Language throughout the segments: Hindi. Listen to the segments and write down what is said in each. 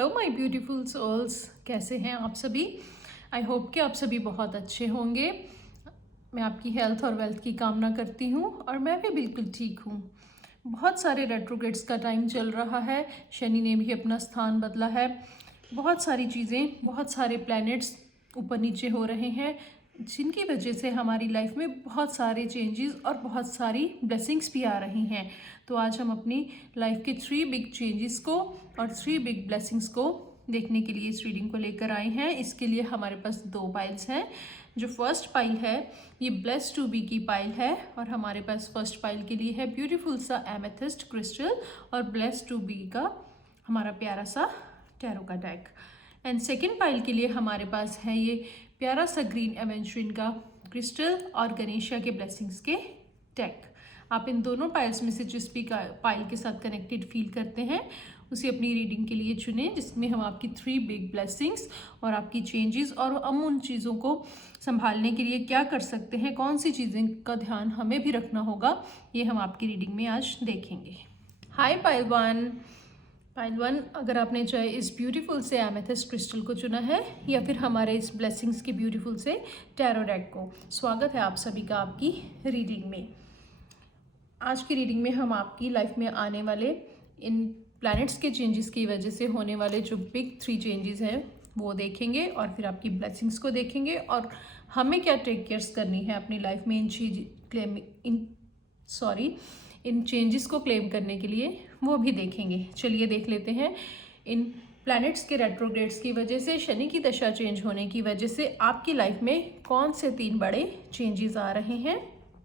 हेलो माय ब्यूटीफुल सोल्स, कैसे हैं आप सभी। आई होप कि आप सभी बहुत अच्छे होंगे। मैं आपकी हेल्थ और वेल्थ की कामना करती हूँ और मैं भी बिल्कुल ठीक हूँ। बहुत सारे रेट्रोग्रेड्स का टाइम चल रहा है, शनि ने भी अपना स्थान बदला है। बहुत सारी चीज़ें, बहुत सारे प्लैनेट्स ऊपर नीचे हो रहे हैं, जिनकी वजह से हमारी लाइफ में बहुत सारे चेंजेस और बहुत सारी ब्लेसिंग्स भी आ रही हैं। तो आज हम अपनी लाइफ के 3 बिग चेंजेस को और 3 बिग ब्लेसिंग्स को देखने के लिए इस रीडिंग को लेकर आए हैं। इसके लिए हमारे पास 2 पाइल्स हैं। जो फर्स्ट पाइल है ये ब्लेस्ड टू बी की पाइल है और हमारे पास फर्स्ट पाइल के लिए है ब्यूटीफुल सा एमेथिस्ट क्रिस्टल और ब्लेस्ड टू बी का हमारा प्यारा सा टैरो का डेक। एंड सेकेंड पाइल के लिए हमारे पास है ये प्यारा सा ग्रीन एवेंचुरिन का क्रिस्टल और गणेशा के ब्लेसिंग्स के डेक। आप इन दोनों पाइल्स में से जिस भी पाइल के साथ कनेक्टेड फील करते हैं उसे अपनी रीडिंग के लिए चुनें, जिसमें हम आपकी 3 बिग ब्लेसिंग्स और आपकी चेंजेस और हम उन चीज़ों को संभालने के लिए क्या कर सकते हैं, कौन सी चीज़ें का ध्यान हमें भी रखना होगा, ये हम आपकी रीडिंग में आज देखेंगे। हाय पाइल वन, अगर आपने चाहे इस ब्यूटीफुल से एमेथिस्ट क्रिस्टल को चुना है या फिर हमारे इस ब्लेसिंग्स के ब्यूटीफुल से टैरो डेक को, स्वागत है आप सभी का आपकी रीडिंग में। आज की रीडिंग में हम आपकी लाइफ में आने वाले इन प्लैनेट्स के चेंजेस की वजह से होने वाले जो बिग 3 चेंजेस हैं वो देखेंगे और फिर आपकी ब्लेसिंग्स को देखेंगे और हमें क्या टेक केयर्स करनी है अपनी लाइफ में इन चेंजेस को क्लेम करने के लिए, वो भी देखेंगे। चलिए देख लेते हैं इन प्लैनेट्स के रेट्रोग्रेड्स की वजह से, शनि की दशा चेंज होने की वजह से आपकी लाइफ में कौन से 3 बड़े चेंजेस आ रहे हैं।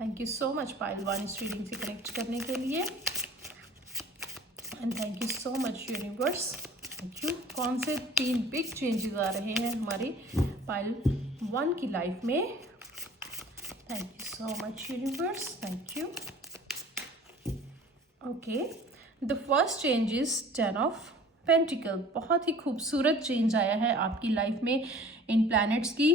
Thank you so much pile one इस रीडिंग से कनेक्ट करने के लिए and thank you so much universe. Thank you. कौन से 3 बिग चेंजेस आ रहे हैं हमारी पाइल वन की लाइफ में। Thank you so much universe, thank you. Okay, the first change is 10 of pentacle. बहुत ही खूबसूरत चेंज आया है आपकी लाइफ में इन प्लैनेट्स की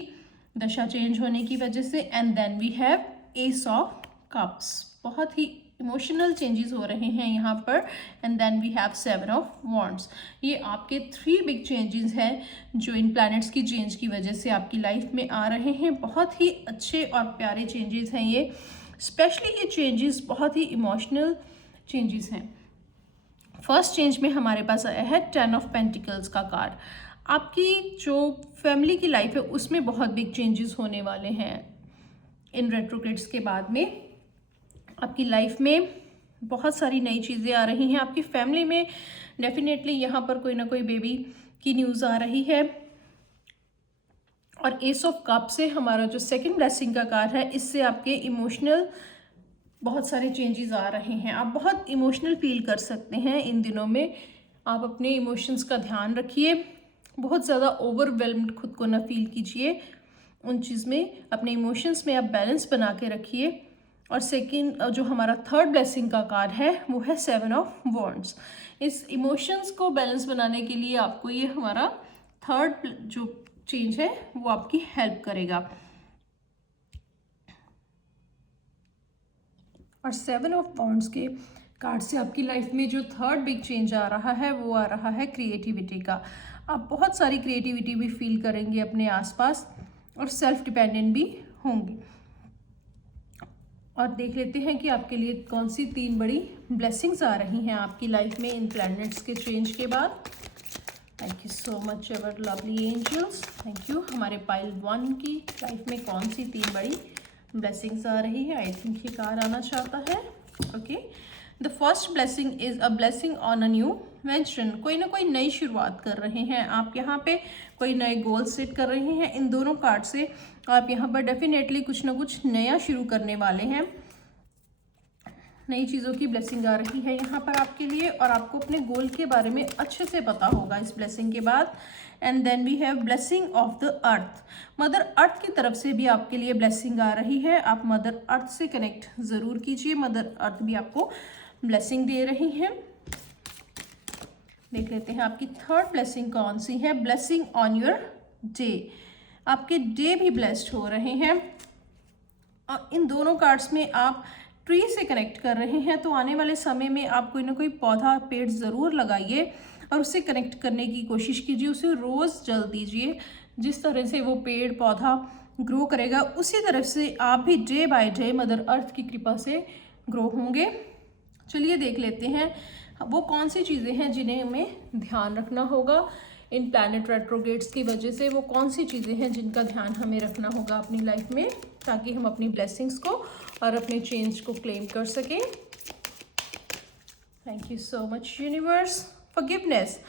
दशा चेंज होने की वजह से। And then we have ace of cups. बहुत ही इमोशनल चेंजेस हो रहे हैं यहाँ पर। And then we have 7 of wands. ये आपके 3 बिग चेंजेस हैं जो इन प्लैनेट्स की चेंज की वजह से आपकी लाइफ में आ रहे हैं। बहुत ही अच्छे और प्यारे चेंजेस हैं ये। स्पेशली ये चेंजेस बहुत ही इमोशनल चेंजेस हैं। फर्स्ट चेंज में हमारे पास आया है 10 ऑफ पेंटिकल्स का कार्ड। आपकी जो फैमिली की लाइफ है उसमें बहुत बिग चेंजेस होने वाले हैं इन रेट्रोग्रेड्स के बाद में। आपकी लाइफ में बहुत सारी नई चीज़ें आ रही हैं। आपकी फैमिली में डेफिनेटली यहाँ पर कोई ना कोई बेबी की न्यूज़ आ रही है। और एस ऑफ कप से हमारा जो सेकंड ब्लेसिंग का कार्ड है, इससे आपके इमोशनल बहुत सारे चेंजेस आ रहे हैं। आप बहुत इमोशनल फील कर सकते हैं इन दिनों में। आप अपने इमोशंस का ध्यान रखिए, बहुत ज़्यादा ओवरवेल्म्ड खुद को ना फील कीजिए। उन चीज़ में अपने इमोशंस में आप बैलेंस बना के रखिए। और सेकंड जो हमारा थर्ड ब्लेसिंग का कार्ड है वो है 7 ऑफ वॉन्ड्स। इस इमोशंस को बैलेंस बनाने के लिए आपको ये हमारा थर्ड जो चेंज है वो आपकी हेल्प करेगा। और 7 ऑफ वॉन्ड्स के कार्ड से आपकी लाइफ में जो थर्ड बिग चेंज आ रहा है वो आ रहा है क्रिएटिविटी का। आप बहुत सारी क्रिएटिविटी भी फील करेंगे अपने आसपास और सेल्फ डिपेंडेंट भी होंगे। और देख लेते हैं कि आपके लिए कौन सी 3 बड़ी ब्लेसिंग्स आ रही हैं आपकी लाइफ में इन प्लैनेट्स के चेंज के बाद। Thank you so much ever lovely angels, thank you. हमारे पाइल वन की लाइफ में कौन सी 3 बड़ी ब्लेसिंग्स आ रही है। आई थिंक ये कार्ड आना चाहता है। Okay, the first blessing is a blessing on a new venture. कोई ना कोई नई शुरुआत कर रहे हैं आप यहाँ पे, कोई नए गोल सेट कर रहे हैं। इन दोनों कार्ड से आप यहाँ पर डेफिनेटली कुछ ना कुछ नया शुरू करने वाले हैं। नई चीज़ों की ब्लेसिंग आ रही है यहाँ पर आपके लिए और आपको अपने गोल के बारे में अच्छे से पता होगा इस ब्लेसिंग के बाद। And then we have blessing of the earth. Mother earth की तरफ से भी आपके लिए ब्लेसिंग आ रही है। आप मदर अर्थ से कनेक्ट ज़रूर कीजिए, मदर अर्थ भी आपको ब्लेसिंग दे रही हैं। देख लेते हैं आपकी थर्ड ब्लेसिंग कौन सी है। Blessing on your day. आपके डे भी ब्लेस्ड हो रहे हैं। और इन दोनों कार्ड्स में आप ट्री से कनेक्ट कर रहे हैं, तो आने वाले समय में आप कोई ना कोई पौधा पेड़ ज़रूर लगाइए और उससे कनेक्ट करने की कोशिश कीजिए, उसे रोज़ जल दीजिए। जिस तरह से वो पेड़ पौधा ग्रो करेगा उसी तरह से आप भी day by day mother earth की कृपा से ग्रो होंगे। चलिए देख लेते हैं वो कौन सी चीज़ें हैं जिन्हें हमें ध्यान रखना होगा इन प्लैनेट रेट्रोग्रेड्स की वजह से। वो कौन सी चीज़ें हैं जिनका ध्यान हमें रखना होगा अपनी लाइफ में, ताकि हम अपनी ब्लेसिंग्स को और अपने चेंज को क्लेम कर सकें। Thank you so much universe. Forgiveness,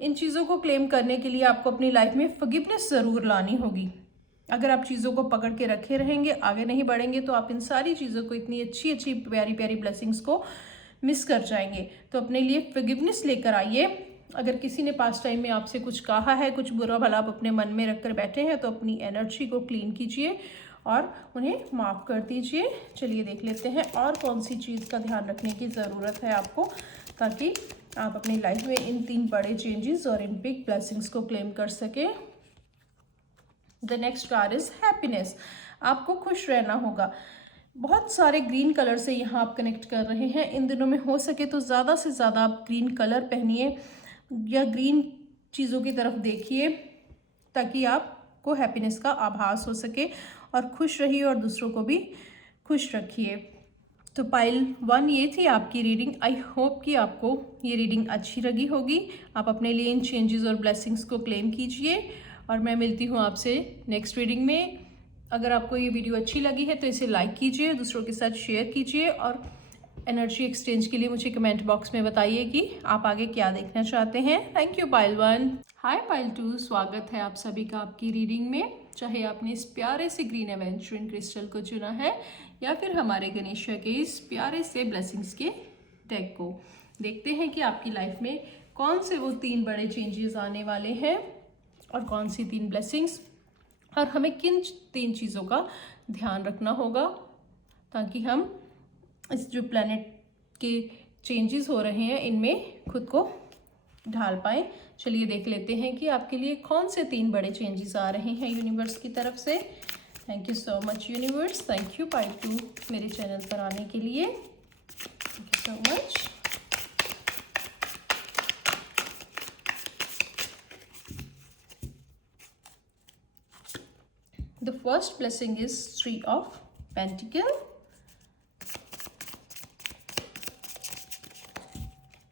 इन चीज़ों को क्लेम करने के लिए आपको अपनी लाइफ में फॉरगिवनेस ज़रूर लानी होगी। अगर आप चीज़ों को पकड़ के रखे रहेंगे, आगे नहीं बढ़ेंगे, तो आप इन सारी चीज़ों को, इतनी अच्छी अच्छी प्यारी प्यारी ब्लेसिंग्स को मिस कर जाएंगे। तो अपने लिए फॉरगिवनेस लेकर आइए। अगर किसी ने पास्ट टाइम में आपसे कुछ कहा है, कुछ बुरा भला आप अपने मन में रख कर बैठे हैं, तो अपनी एनर्जी को क्लीन कीजिए और उन्हें माफ़ कर दीजिए। चलिए देख लेते हैं और कौन सी चीज़ का ध्यान रखने की ज़रूरत है आपको, ताकि आप अपनी लाइफ में इन 3 बड़े चेंजेस और इन बिग ब्लेसिंग्स को क्लेम कर सकें। The next card is happiness. आपको खुश रहना होगा। बहुत सारे ग्रीन कलर से यहाँ आप कनेक्ट कर रहे हैं। इन दिनों में हो सके तो ज़्यादा से ज़्यादा आप ग्रीन कलर पहनिए या ग्रीन चीज़ों की तरफ देखिए, ताकि आपको हैप्पीनेस का आभास हो सके और खुश रहिए और दूसरों को भी खुश रखिए। तो पाइल 1 ये थी आपकी रीडिंग। आई होप कि आपको ये रीडिंग अच्छी लगी होगी। आप अपने लिए इन चेंजेस और ब्लेसिंग्स को क्लेम कीजिए और मैं मिलती हूँ आपसे नेक्स्ट रीडिंग में। अगर आपको ये वीडियो अच्छी लगी है तो इसे लाइक कीजिए, दूसरों के साथ शेयर कीजिए और एनर्जी एक्सचेंज के लिए मुझे कमेंट बॉक्स में बताइए कि आप आगे क्या देखना चाहते हैं। Thank you pile 1। Hi pile 2, स्वागत है आप सभी का आपकी रीडिंग में। चाहे आपने इस प्यारे से ग्रीन एवेंचुरिन क्रिस्टल को चुना है या फिर हमारे गणेशा के इस प्यारे से ब्लेसिंग्स के डेक को, देखते हैं कि आपकी लाइफ में कौन से वो 3 बड़े चेंजेस आने वाले हैं और कौन सी 3 ब्लेसिंग्स, और हमें किन 3 चीज़ों का ध्यान रखना होगा ताकि हम इस जो प्लैनेट के चेंजेस हो रहे हैं इनमें खुद को ढाल पाएँ। चलिए देख लेते हैं कि आपके लिए कौन से 3 बड़े चेंजेस आ रहे हैं यूनिवर्स की तरफ से। Thank you so much universe. Thank you pile 2 मेरे चैनल पर आने के लिए। Thank you so much. The first blessing is 3 of Pentacles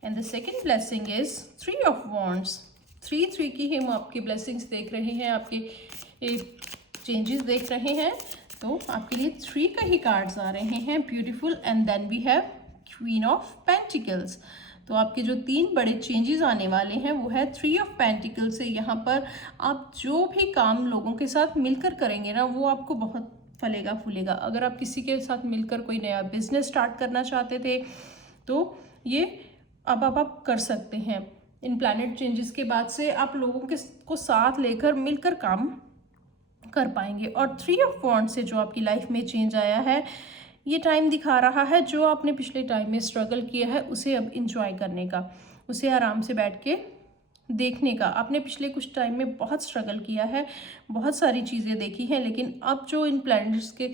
and the second blessing is 3 of Wands। 3 की हम आपकी ब्लेसिंग्स देख रहे हैं, आपके चेंजेस देख रहे हैं, तो आपके लिए 3 का ही कार्ड्स आ रहे हैं, beautiful. And then we have queen of pentacles. तो आपके जो 3 बड़े चेंजेस आने वाले हैं वो है 3 ऑफ पेंटिकल्स से। यहाँ पर आप जो भी काम लोगों के साथ मिलकर करेंगे ना, वो आपको बहुत फलेगा फूलेगा। अगर आप किसी के साथ मिलकर कोई नया बिजनेस स्टार्ट करना चाहते थे तो ये अब आप कर सकते हैं। इन प्लैनेट चेंजेस के बाद से आप लोगों के को साथ लेकर मिलकर काम कर पाएंगे। और 3 ऑफ वॉन्ड्स से जो आपकी लाइफ में चेंज आया है, ये टाइम दिखा रहा है जो आपने पिछले टाइम में स्ट्रगल किया है उसे अब इंजॉय करने का, उसे आराम से बैठ के देखने का। आपने पिछले कुछ टाइम में बहुत स्ट्रगल किया है, बहुत सारी चीज़ें देखी हैं, लेकिन अब जो इन प्लैनेट्स के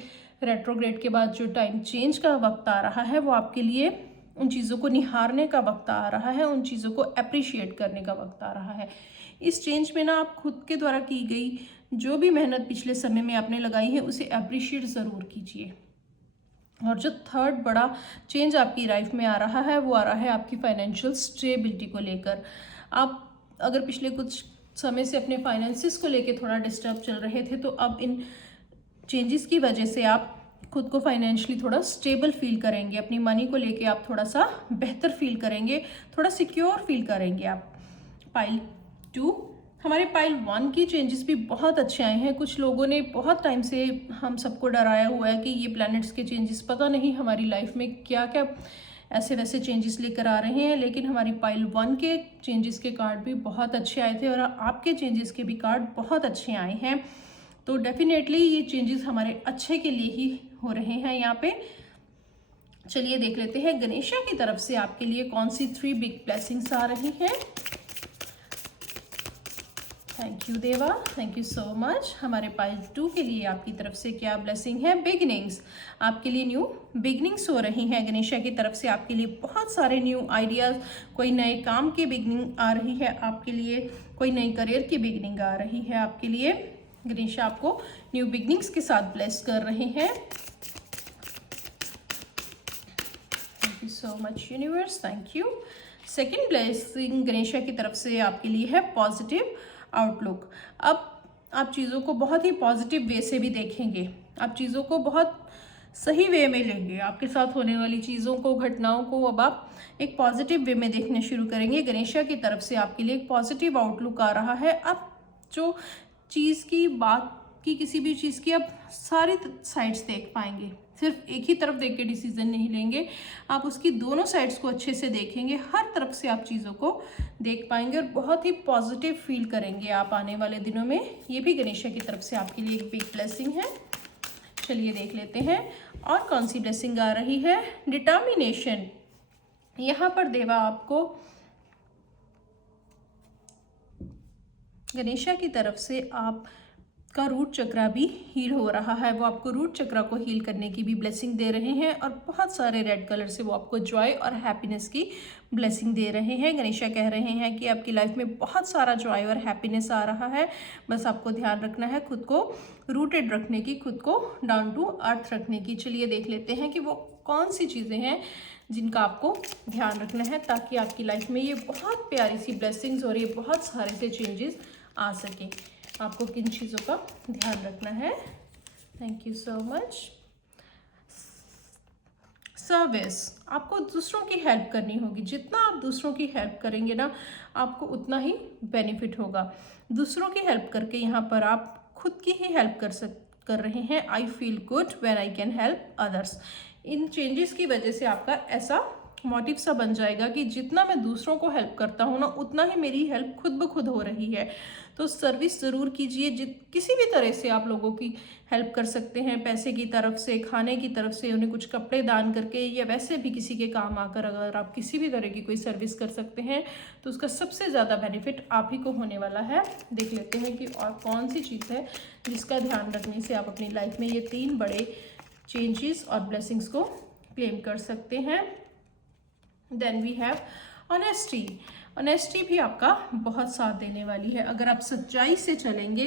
रेट्रोग्रेड के बाद जो टाइम चेंज का वक्त आ रहा है वो आपके लिए उन चीज़ों को निहारने का वक्त आ रहा है, उन चीज़ों को अप्रिशिएट करने का वक्त आ रहा है। इस चेंज में ना आप खुद के द्वारा की गई जो भी मेहनत पिछले समय में आपने लगाई है उसे अप्रिशिएट ज़रूर कीजिए। और जो 3rd बड़ा चेंज आपकी लाइफ में आ रहा है वो आ रहा है आपकी फाइनेंशियल स्टेबिलिटी को लेकर। आप अगर पिछले कुछ समय से अपने फाइनेंसिस को लेकर थोड़ा डिस्टर्ब चल रहे थे, तो अब इन चेंजेस की वजह से आप खुद को फाइनेंशियली थोड़ा स्टेबल फील करेंगे, अपनी मनी को लेके आप थोड़ा सा बेहतर फील करेंगे, थोड़ा सिक्योर फील करेंगे आप। पाइल 2, हमारे पाइल 1 की चेंजेस भी बहुत अच्छे आए हैं। कुछ लोगों ने बहुत टाइम से हम सबको डराया हुआ है कि ये प्लैनेट्स के चेंजेस पता नहीं हमारी लाइफ में क्या क्या ऐसे वैसे चेंजेस लेकर आ रहे हैं, लेकिन हमारी पाइल 1 के चेंजेस के कार्ड भी बहुत अच्छे आए थे और आपके चेंजेस के भी कार्ड बहुत अच्छे आए हैं। तो डेफिनेटली ये चेंजेस हमारे अच्छे के लिए ही हो रहे हैं यहाँ पे। चलिए देख लेते हैं गणेशा की तरफ से आपके लिए कौन सी 3 बिग ब्लेसिंग्स आ रही हैं। थैंक यू देवा, थैंक यू सो मच। हमारे पाइल 2 के लिए आपकी तरफ से क्या ब्लेसिंग है? बिगिनिंग्स। आपके लिए न्यू बिगिनिंग्स हो रही हैं गणेशा की तरफ से। आपके लिए बहुत सारे न्यू आइडियाज़, कोई नए काम की बिगिनिंग आ रही है आपके लिए, कोई नई करियर की बिगिनिंग आ रही है आपके लिए। गणेशा आपको न्यू बिगिनिंग्स के साथ ब्लेस कर रहे हैं। Thank you so much universe, thank you. Second blessing Ganesha की तरफ से आपके लिए है पॉजिटिव आउटलुक। अब आप चीज़ों को बहुत ही पॉजिटिव वे से भी देखेंगे, आप चीज़ों को बहुत सही वे में लेंगे। आपके साथ होने वाली चीज़ों को, घटनाओं को अब आप एक पॉजिटिव वे में देखने शुरू करेंगे। गणेशा की तरफ से आपके लिए एक पॉजिटिव आउटलुक आ रहा है। अब जो चीज़ की बात की, किसी भी चीज़ की आप सारी साइड्स देख पाएंगे, सिर्फ एक ही तरफ देख के डिसीजन नहीं लेंगे, आप उसकी दोनों साइड्स को अच्छे से देखेंगे। हर तरफ से आप चीज़ों को देख पाएंगे और बहुत ही पॉजिटिव फील करेंगे आप आने वाले दिनों में। ये भी गणेशा की तरफ से आपके लिए एक बिग ब्लेसिंग है। चलिए देख लेते हैं और कौन सी ब्लेसिंग आ रही है। डिटर्मिनेशन। यहाँ पर देवा आपको गणेशा की तरफ से आप का रूट चक्रा भी हील हो रहा है। वो आपको रूट चक्रा को हील करने की भी ब्लेसिंग दे रहे हैं और बहुत सारे रेड कलर से वो आपको जॉय और हैप्पीनेस की ब्लेसिंग दे रहे हैं। गणेशा कह रहे हैं कि आपकी लाइफ में बहुत सारा जॉय और हैप्पीनेस आ रहा है। बस आपको ध्यान रखना है, खुद को रूटेड रखने की, खुद को डाउन टू अर्थ रखने की। चलिए देख लेते हैं कि वो कौन सी चीज़ें हैं जिनका आपको ध्यान रखना है ताकि आपकी लाइफ में ये बहुत प्यारी सी ब्लेसिंग्स और ये बहुत सारे से चेंजेस आ सके। आपको किन चीज़ों का ध्यान रखना है? Thank you so much. Service. आपको दूसरों की हेल्प करनी होगी। जितना आप दूसरों की हेल्प करेंगे ना, आपको उतना ही बेनिफिट होगा। दूसरों की हेल्प करके यहाँ पर आप खुद की ही हेल्प कर रहे हैं। I feel good when I can help others. In changes की वजह से आपका ऐसा मोटिव सा बन जाएगा कि जितना मैं दूसरों को हेल्प करता हूँ ना, उतना ही मेरी हेल्प खुद ब खुद हो रही है। तो सर्विस ज़रूर कीजिए। किसी भी तरह से आप लोगों की हेल्प कर सकते हैं, पैसे की तरफ से, खाने की तरफ से, उन्हें कुछ कपड़े दान करके, या वैसे भी किसी के काम आकर अगर आप किसी भी तरह की कोई सर्विस कर सकते हैं तो उसका सबसे ज़्यादा बेनिफिट आप ही को होने वाला है। देख लेते हैं कि और कौन सी चीज़ है जिसका ध्यान रखने से आप अपनी लाइफ में ये 3 बड़े चेंजेस और ब्लेसिंग्स को क्लेम कर सकते हैं। Then we have honesty. Honesty भी आपका बहुत साथ देने वाली है। अगर आप सच्चाई से चलेंगे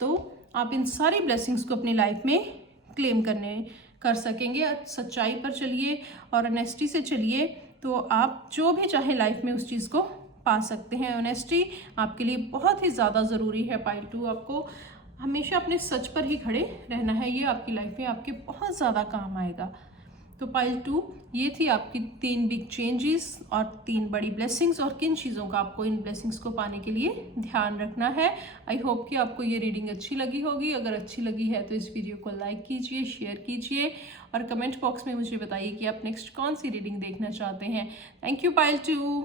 तो आप इन सारी ब्लेसिंग्स को अपनी लाइफ में क्लेम कर सकेंगे। सच्चाई पर चलिए और ऑनेस्टी से चलिए तो आप जो भी चाहे लाइफ में उस चीज़ को पा सकते हैं। ऑनेस्टी आपके लिए बहुत ही ज़्यादा ज़रूरी है। पाइल 2, आपको हमेशा अपने सच पर ही खड़े रहना है। ये आपकी लाइफ में आपके बहुत ज़्यादा काम आएगा। तो पाइल 2, ये थी आपकी 3 बिग चेंजेस और 3 बड़ी ब्लेसिंग्स और किन चीज़ों का आपको इन ब्लेसिंग्स को पाने के लिए ध्यान रखना है। आई होप कि आपको ये रीडिंग अच्छी लगी होगी। अगर अच्छी लगी है तो इस वीडियो को लाइक कीजिए, शेयर कीजिए और कमेंट बॉक्स में मुझे बताइए कि आप नेक्स्ट कौन सी रीडिंग देखना चाहते हैं। Thank you pile 2।